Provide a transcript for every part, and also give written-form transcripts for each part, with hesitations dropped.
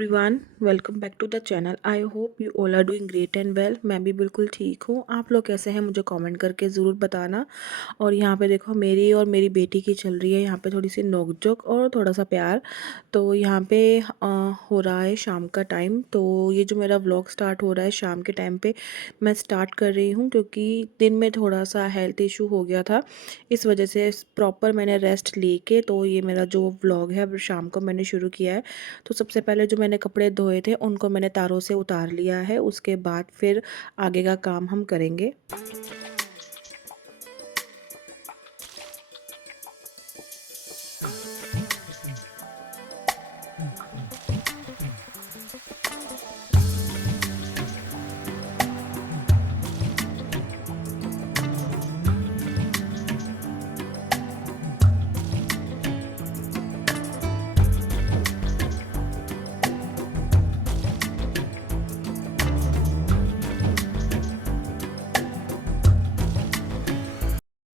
Everyone, welcome back to the channel. I hope you all are doing great and well. मैं भी बिल्कुल ठीक हूँ। आप लोग कैसे हैं मुझे कमेंट करके ज़रूर बताना। और यहाँ पे देखो, मेरी और मेरी बेटी की चल रही है यहाँ पे थोड़ी सी नोक-झोंक और थोड़ा सा प्यार। तो यहाँ पे हो रहा है शाम का टाइम। तो ये जो मेरा व्लॉग स्टार्ट हो रहा है शाम के टाइम पे मैं स्टार्ट कर रही हूँ, क्योंकि दिन में थोड़ा सा हेल्थ इशू हो गया था। इस वजह से प्रॉपर मैंने रेस्ट लेके तो ये मेरा जो व्लॉग है अब शाम को मैंने शुरू किया है। तो सबसे पहले जो मैंने कपड़े धोए थे उनको मैंने तारों से उतार लिया है। उसके बाद फिर आगे का काम हम करेंगे।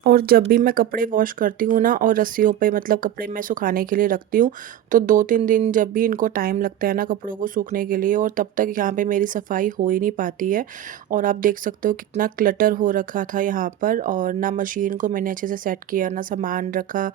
और जब भी मैं कपड़े वॉश करती हूँ ना, और रस्सियों पे मतलब कपड़े मैं सुखाने के लिए रखती हूँ, तो 2-3 दिन जब भी इनको टाइम लगता है ना कपड़ों को सूखने के लिए, और तब तक यहाँ पे मेरी सफाई हो ही नहीं पाती है। और आप देख सकते हो कितना क्लटर हो रखा था यहाँ पर, और ना मशीन को मैंने अच्छे से सेट किया, ना सामान रखा।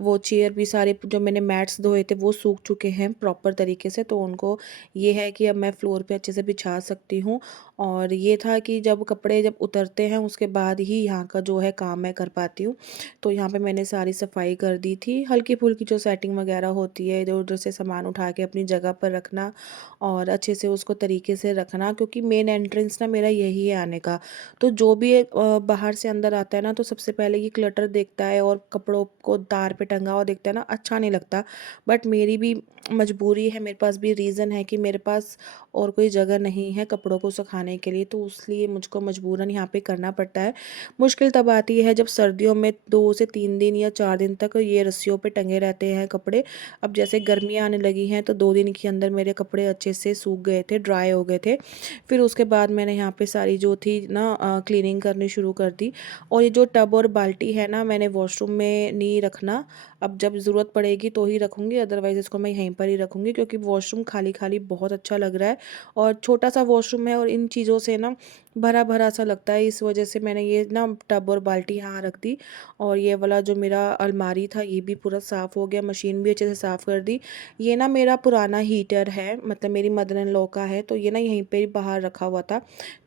वो चेयर भी सारे जो मैंने मैट्स धोए थे वो सूख चुके हैं प्रॉपर तरीके से, तो उनको ये है कि अब मैं फ्लोर पे अच्छे से बिछा सकती हूँ। और ये था कि जब कपड़े जब उतरते हैं उसके बाद ही यहाँ का जो है काम मैं कर पाती हूँ। तो यहाँ पे मैंने सारी सफाई कर दी थी। हल्की फुल्की जो सेटिंग वगैरह होती है, इधर उधर से सामान उठा के अपनी जगह पर रखना और अच्छे से उसको तरीके से रखना, क्योंकि मेन एंट्रेंस ना मेरा यही है आने का। तो जो भी बाहर से अंदर आता है ना, तो सबसे पहले ये क्लटर देखता है और कपड़ों को तार पे टंगा हुआ देखता है ना, अच्छा नहीं लगता। बट मेरी भी मजबूरी है, मेरे पास भी रीज़न है कि मेरे पास और कोई जगह नहीं है कपड़ों को सुखाने के लिए, तो इसलिए मुझको मजबूरन यहाँ पे करना पड़ता है। मुश्किल तब आती है जब सर्दियों में 2 से 3 दिन या 4 दिन तक ये रस्सियों पे टंगे रहते हैं कपड़े। अब जैसे गर्मियाँ आने लगी हैं तो 2 दिन के अंदर मेरे कपड़े अच्छे से सूख गए थे, ड्राई हो गए थे। फिर उसके बाद मैंने यहाँ पे सारी जो थी ना क्लीनिंग करनी शुरू कर दी। और ये जो टब और बाल्टी है ना, मैंने वॉशरूम में नहीं रखना। अब जब ज़रूरत पड़ेगी तो ही रखूँगी, अदरवाइज़ इसको मैं यहीं पर ही रखूँगी, क्योंकि वॉशरूम खाली खाली बहुत अच्छा लग रहा है। और छोटा सा वॉशरूम है और इन चीज़ों से ना भरा भरा सा लगता है। इस वजह से मैंने ये ना टब और बाल्टी यहाँ रख दी। और ये वाला जो मेरा अलमारी था ये भी पूरा साफ़ हो गया, मशीन भी अच्छे से साफ़ कर दी। ये ना मेरा पुराना हीटर है, मतलब मेरी मदर इन लॉ का है, तो ये ना यहीं पे ही बाहर रखा हुआ था।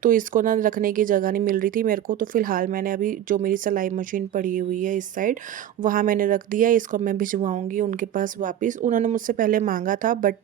तो इसको ना रखने की जगह नहीं मिल रही थी मेरे को, तो फ़िलहाल मैंने अभी जो मेरी सिलाई मशीन पड़ी हुई है इस साइड, वहाँ मैंने रख दिया। इसको मैं भिजवाऊँगी उनके पास वापस। उन्होंने मुझसे पहले मांगा था बट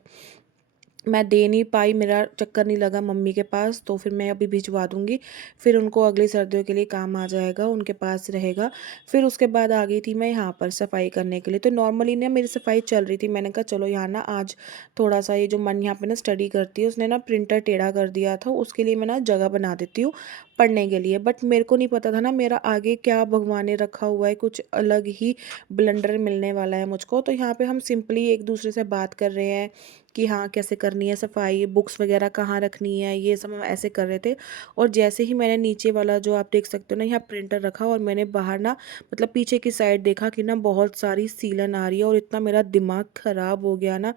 मैं दे नहीं पाई, मेरा चक्कर नहीं लगा मम्मी के पास, तो फिर मैं अभी भिजवा दूँगी। फिर उनको अगली सर्दियों के लिए काम आ जाएगा, उनके पास रहेगा। फिर उसके बाद आ गई थी मैं यहाँ पर सफाई करने के लिए। तो नॉर्मली ना मेरी सफाई चल रही थी, मैंने कहा चलो यहाँ ना आज थोड़ा सा, ये जो मन यहाँ पे ना स्टडी करती है उसने ना प्रिंटर टेढ़ा कर दिया था, उसके लिए मैं ना जगह बना देती हूँ पढ़ने के लिए। बट मेरे को नहीं पता था ना मेरा आगे क्या भगवान ने रखा हुआ है, कुछ अलग ही ब्लेंडर मिलने वाला है मुझको। तो यहाँ पे हम सिंपली एक दूसरे से बात कर रहे हैं कि हाँ कैसे करनी है सफाई, बुक्स वगैरह कहाँ रखनी है, ये सब हम ऐसे कर रहे थे। और जैसे ही मैंने नीचे वाला जो आप देख सकते हो ना यहाँ प्रिंटर रखा, और मैंने बाहर ना मतलब पीछे की साइड देखा कि ना बहुत सारी सीलन आ रही है, और इतना मेरा दिमाग ख़राब हो गया ना।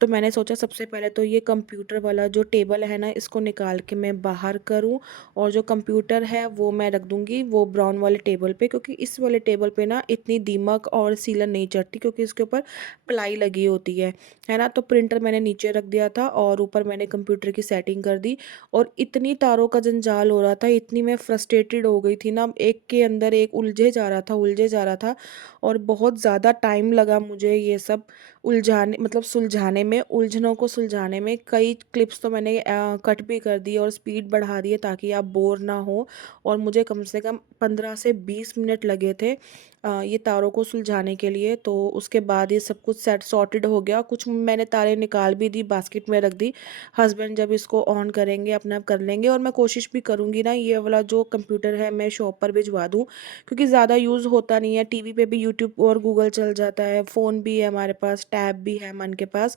तो मैंने सोचा सबसे पहले तो ये कंप्यूटर वाला जो टेबल है ना इसको निकाल के मैं बाहर करूं, और जो कंप्यूटर है वो मैं रख दूंगी वो ब्राउन वाले टेबल पे, क्योंकि इस वाले टेबल पे ना इतनी दीमक और सीलन नहीं चढ़ती, क्योंकि इसके ऊपर प्लाई लगी होती है ना। तो प्रिंटर मैंने नीचे रख दिया था और ऊपर मैंने कंप्यूटर की सेटिंग कर दी। और इतनी तारों का जंजाल हो रहा था, इतनी मैं फ्रस्ट्रेटेड हो गई थी ना, एक के अंदर एक उलझे जा रहा था, उलझे जा रहा था। और बहुत ज़्यादा टाइम लगा मुझे ये सब उलझाने, मतलब सुलझाने में, उलझनों को सुलझाने में। कई क्लिप्स तो मैंने कट भी कर दी और स्पीड बढ़ा दी है ताकि आप बोर ना हो। और मुझे कम से कम 15 से 20 मिनट लगे थे ये तारों को सुलझाने के लिए। तो उसके बाद ये सब कुछ सेट सॉर्टेड हो गया। कुछ मैंने तारें निकाल भी दी, बास्केट में रख दी। हस्बैंड जब इसको ऑन करेंगे अपना कर लेंगे। और मैं कोशिश भी करूँगी ना ये वाला जो कंप्यूटर है मैं शॉप पर भिजवा दूँ, क्योंकि ज़्यादा यूज़ होता नहीं है। टीवी पे भी यूट्यूब और गूगल चल जाता है, फ़ोन भी है हमारे पास, टैब भी है मन के पास।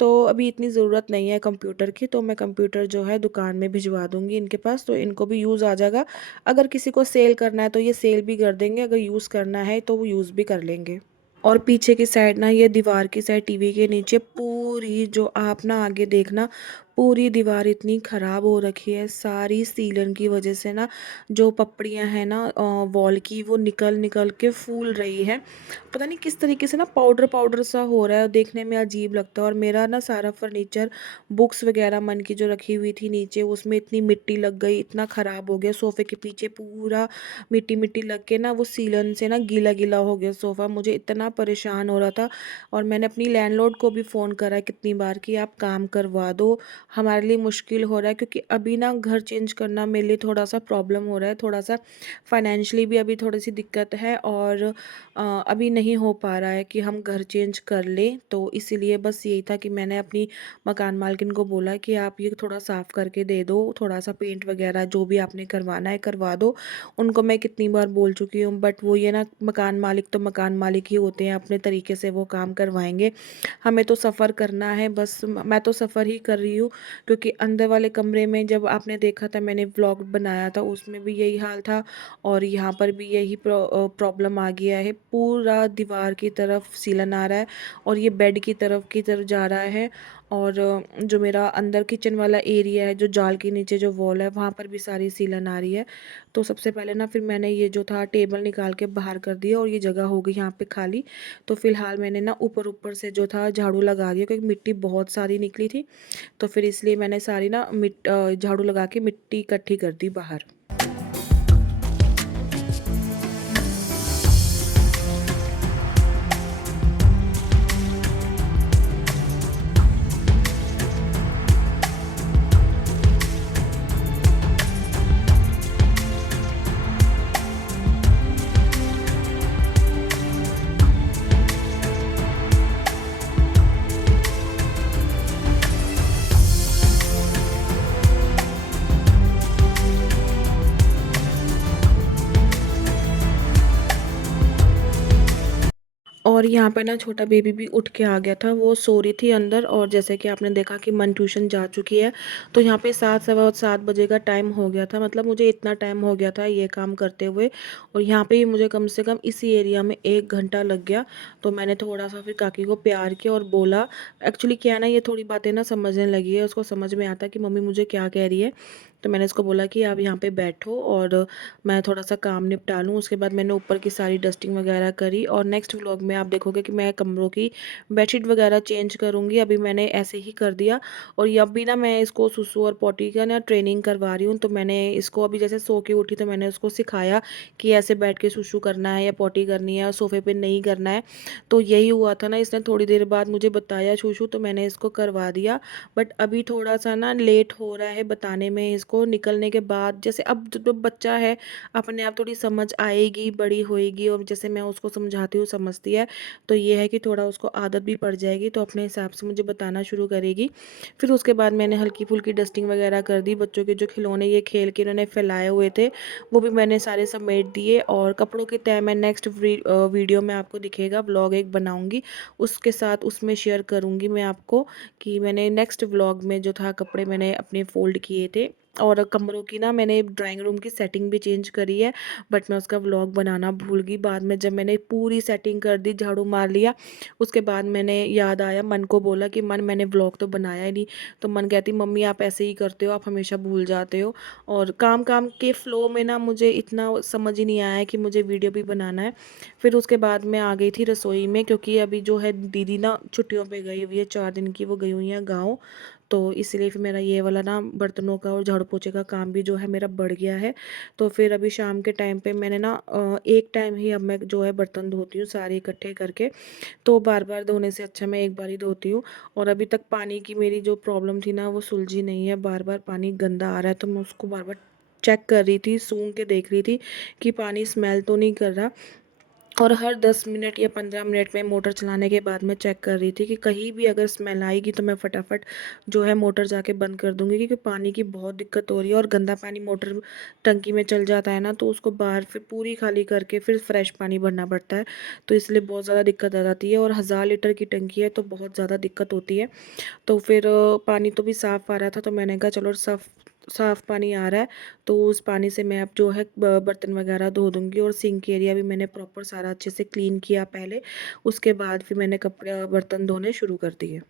तो अभी इतनी ज़रूरत नहीं है कंप्यूटर की, तो मैं कंप्यूटर जो है दुकान में भिजवा दूँगी इनके पास, तो इनको भी यूज़ आ जाएगा। अगर किसी को सेल करना है तो ये सेल भी कर देंगे, अगर यूज़ करना है तो वो यूज़ भी कर लेंगे। और पीछे की साइड ना, ये दीवार की साइड टीवी के नीचे पूरी, जो आप ना आगे देखना, पूरी दीवार इतनी ख़राब हो रखी है सारी सीलन की वजह से ना। जो पपड़ियाँ हैं ना वॉल की, वो निकल निकल के फूल रही है। पता नहीं किस तरीके से ना पाउडर पाउडर सा हो रहा है, देखने में अजीब लगता है। और मेरा ना सारा फर्नीचर, बुक्स वगैरह मन की जो रखी हुई थी नीचे, उसमें इतनी मिट्टी लग गई, इतना ख़राब हो गया। सोफ़े के पीछे पूरा मिट्टी मिट्टी लग के ना वो सीलन से ना गीला गीला हो गया सोफ़ा। मुझे इतना परेशान हो रहा था। और मैंने अपनी लैंडलॉर्ड को भी फ़ोन करा है कितनी बार कि आप काम करवा दो, हमारे लिए मुश्किल हो रहा है। क्योंकि अभी ना घर चेंज करना मेरे लिए थोड़ा सा प्रॉब्लम हो रहा है, थोड़ा सा फाइनेंशियली भी अभी थोड़ी सी दिक्कत है। और अभी नहीं हो पा रहा है कि हम घर चेंज कर लें। तो इसीलिए बस यही था कि मैंने अपनी मकान मालकिन को बोला कि आप ये थोड़ा साफ़ करके दे दो, थोड़ा सा पेंट वगैरह जो भी आपने करवाना है करवा दो। उनको मैं कितनी बार बोल चुकी हूँ, बट वो ये ना, मकान मालिक तो मकान मालिक ही होते हैं, अपने तरीके से वो काम करवाएंगे। हमें तो सफ़र करना है बस। मैं तो सफ़र ही कर रही हूँ। क्योंकि अंदर वाले कमरे में जब आपने देखा था, मैंने व्लॉग बनाया था, उसमें भी यही हाल था। और यहाँ पर भी यही प्रॉब्लम आ गया है। पूरा दीवार की तरफ सीलन आ रहा है, और ये बेड की तरफ जा रहा है। और जो मेरा अंदर किचन वाला एरिया है, जो जाल के नीचे जो वॉल है, वहाँ पर भी सारी सीलन आ रही है। तो सबसे पहले ना फिर मैंने ये जो था टेबल निकाल के बाहर कर दिया, और ये जगह हो गई यहाँ पे खाली। तो फिलहाल मैंने ना ऊपर ऊपर से जो था झाड़ू लगा दिया, क्योंकि मिट्टी बहुत सारी निकली थी। तो फिर इसलिए मैंने सारी ना झाड़ू लगा के मिट्टी इकट्ठी कर दी बाहर। और यहाँ पे ना छोटा बेबी भी उठ के आ गया था, वो सो रही थी अंदर। और जैसे कि आपने देखा कि मन ट्यूशन जा चुकी है। तो यहाँ पे 7 सवा 7 बजे का टाइम हो गया था, मतलब मुझे इतना टाइम हो गया था ये काम करते हुए। और यहाँ पे ही मुझे कम से कम इसी एरिया में 1 घंटा लग गया। तो मैंने थोड़ा सा फिर काकी को प्यार किया और बोला। एक्चुअली क्या है ना, ये थोड़ी बातें ना समझने लगी है, उसको समझ में आता है कि मम्मी मुझे क्या कह रही है। तो मैंने इसको बोला कि आप यहाँ पे बैठो और मैं थोड़ा सा काम निपटा लूँ। उसके बाद मैंने ऊपर की सारी डस्टिंग वगैरह करी। और नेक्स्ट व्लॉग में आप देखोगे कि मैं कमरों की बेडशीट वगैरह चेंज करूँगी। अभी मैंने ऐसे ही कर दिया। और ये अभी ना मैं इसको सुसु और पॉटी का ना ट्रेनिंग करवा रही हूँ। तो मैंने इसको अभी जैसे सो के उठी, तो मैंने उसको सिखाया कि ऐसे बैठ के सुसु करना है या पॉटी करनी है, और सोफे पे नहीं करना है। तो यही हुआ था ना, इसने थोड़ी देर बाद मुझे बताया सुसु, तो मैंने इसको करवा दिया। बट अभी थोड़ा सा ना लेट हो रहा है बताने में इसको। निकलने के बाद जैसे अब जो बच्चा है, अपने आप थोड़ी समझ आएगी, बड़ी होएगी, और जैसे मैं उसको समझाती हूँ समझती है। तो ये है कि थोड़ा उसको आदत भी पड़ जाएगी, तो अपने हिसाब से मुझे बताना शुरू करेगी। फिर उसके बाद मैंने हल्की फुल्की डस्टिंग वगैरह कर दी। बच्चों के जो खिलौने ये खेल के इन्होंने फैलाए हुए थे, वो भी मैंने सारे समेट दिए। और कपड़ों की तय मैं नेक्स्ट वीडियो में आपको दिखेगा, ब्लॉग एक बनाऊंगी, उसके साथ उसमें शेयर करूंगी मैं आपको कि मैंने नेक्स्ट व्लॉग में जो था कपड़े मैंने अपने फ़ोल्ड किए थे। और कमरों की ना मैंने ड्राइंग रूम की सेटिंग भी चेंज करी है, बट मैं उसका व्लॉग बनाना भूल गई। बाद में जब मैंने पूरी सेटिंग कर दी, झाड़ू मार लिया, उसके बाद मैंने याद आया, मन को बोला कि मन मैंने व्लॉग तो बनाया ही नहीं। तो मन कहती मम्मी आप ऐसे ही करते हो, आप हमेशा भूल जाते हो। और काम काम के फ़्लो में ना मुझे इतना समझ ही नहीं आया है कि मुझे वीडियो भी बनाना है। फिर उसके बाद मैं आ गई थी रसोई में, क्योंकि अभी जो है दीदी ना छुट्टियों पे गई हुई है, 4 दिन की वो गई हुई है गाँव। तो इसलिए फिर मेरा ये वाला ना बर्तनों का और झाड़ू पोछे का काम भी जो है मेरा बढ़ गया है। तो फिर अभी शाम के टाइम पे मैंने ना एक टाइम ही अब मैं जो है बर्तन धोती हूँ सारे इकट्ठे करके। तो बार बार धोने से अच्छा मैं एक बार ही धोती हूँ। और अभी तक पानी की मेरी जो प्रॉब्लम थी ना, वो सुलझी नहीं है, बार बार पानी गंदा आ रहा है। तो मैं उसको बार बार चेक कर रही थी, सूंघ के देख रही थी कि पानी स्मेल तो नहीं कर रहा। और हर 10 मिनट या 15 मिनट में मोटर चलाने के बाद मैं चेक कर रही थी कि कहीं भी अगर स्मेल आएगी तो मैं फटाफट जो है मोटर जाके बंद कर दूंगी, क्योंकि पानी की बहुत दिक्कत हो रही है। और गंदा पानी मोटर टंकी में चल जाता है ना, तो उसको बाहर फिर पूरी खाली करके फिर फ्रेश पानी भरना पड़ता है। तो इसलिए बहुत ज़्यादा दिक्कत आ जाती है। और 1000 लीटर की टंकी है, तो बहुत ज़्यादा दिक्कत होती है। तो फिर पानी तो भी साफ़ आ रहा था, तो मैंने कहा चलो साफ़ साफ़ पानी आ रहा है, तो उस पानी से मैं अब जो है ब बर्तन वग़ैरह धो दूँगी। और सिंक एरिया भी मैंने प्रॉपर सारा अच्छे से क्लीन किया पहले, उसके बाद फिर मैंने बर्तन धोने शुरू कर दिए।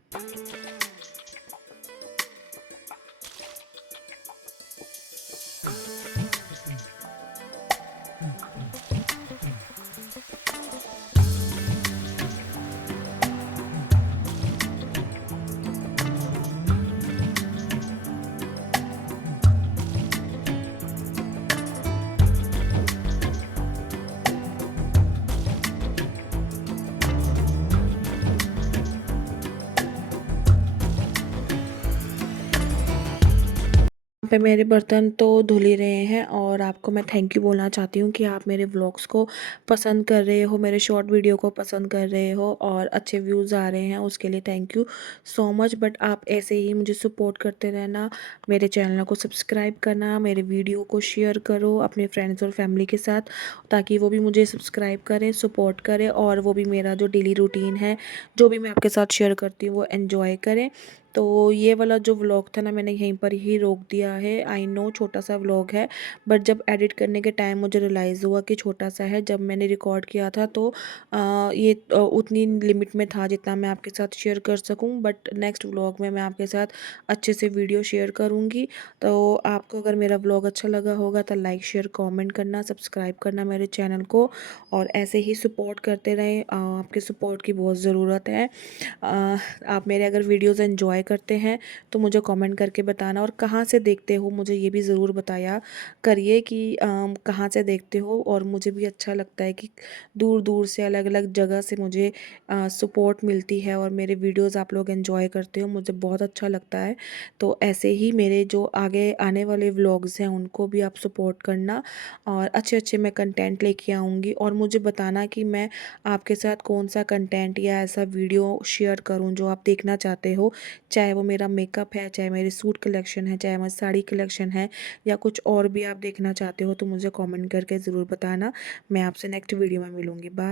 पे मेरे बर्तन तो धुल ही रहे हैं, और आपको मैं थैंक यू बोलना चाहती हूँ कि आप मेरे व्लॉग्स को पसंद कर रहे हो, मेरे शॉर्ट वीडियो को पसंद कर रहे हो और अच्छे व्यूज़ आ रहे हैं, उसके लिए thank you so much. But आप ऐसे ही मुझे सपोर्ट करते रहना, मेरे चैनल को सब्सक्राइब करना, मेरे वीडियो को शेयर करो अपने फ्रेंड्स और फैमिली के साथ, ताकि वो भी मुझे सब्सक्राइब करें, सपोर्ट करें, और वो भी मेरा जो डेली रूटीन है, जो भी मैं आपके साथ शेयर करती हूँ, वो एन्जॉय करें। तो ये वाला जो व्लॉग था ना, मैंने यहीं पर ही रोक दिया है। आई नो छोटा सा व्लॉग है, बट जब एडिट करने के टाइम मुझे रियलाइज़ हुआ कि छोटा सा है। जब मैंने रिकॉर्ड किया था तो ये उतनी लिमिट में था जितना मैं आपके साथ शेयर कर सकूं। बट नेक्स्ट व्लॉग में मैं आपके साथ अच्छे से वीडियो शेयर करूंगी। तो आपको अगर मेरा व्लॉग अच्छा लगा होगा तो लाइक शेयर कमेंट करना, सब्सक्राइब करना मेरे चैनल को, और ऐसे ही सपोर्ट करते रहें। आपके सपोर्ट की बहुत ज़रूरत है। आप मेरे अगर वीडियोज़ एंजॉय करते हैं तो मुझे कमेंट करके बताना, और कहाँ से देखते हो मुझे ये भी ज़रूर बताया करिए कि कहाँ से देखते हो। और मुझे भी अच्छा लगता है कि दूर दूर से, अलग अलग जगह से मुझे सपोर्ट मिलती है, और मेरे वीडियोज़ आप लोग एंजॉय करते हो, मुझे बहुत अच्छा लगता है। तो ऐसे ही मेरे जो आगे आने वाले व्लॉग्स हैं उनको भी आप सपोर्ट करना, और अच्छे अच्छे मैं कंटेंट लेके आऊँगी। और मुझे बताना कि मैं आपके साथ कौन सा कंटेंट या ऐसा वीडियो शेयर करूं जो आप देखना चाहते हो, चाहे वो मेरा मेकअप है, चाहे मेरे सूट कलेक्शन है, चाहे मेरी साड़ी कलेक्शन है, या कुछ और भी आप देखना चाहते हो, तो मुझे कमेंट करके ज़रूर बताना। मैं आपसे नेक्स्ट वीडियो में मिलूँगी। बाय।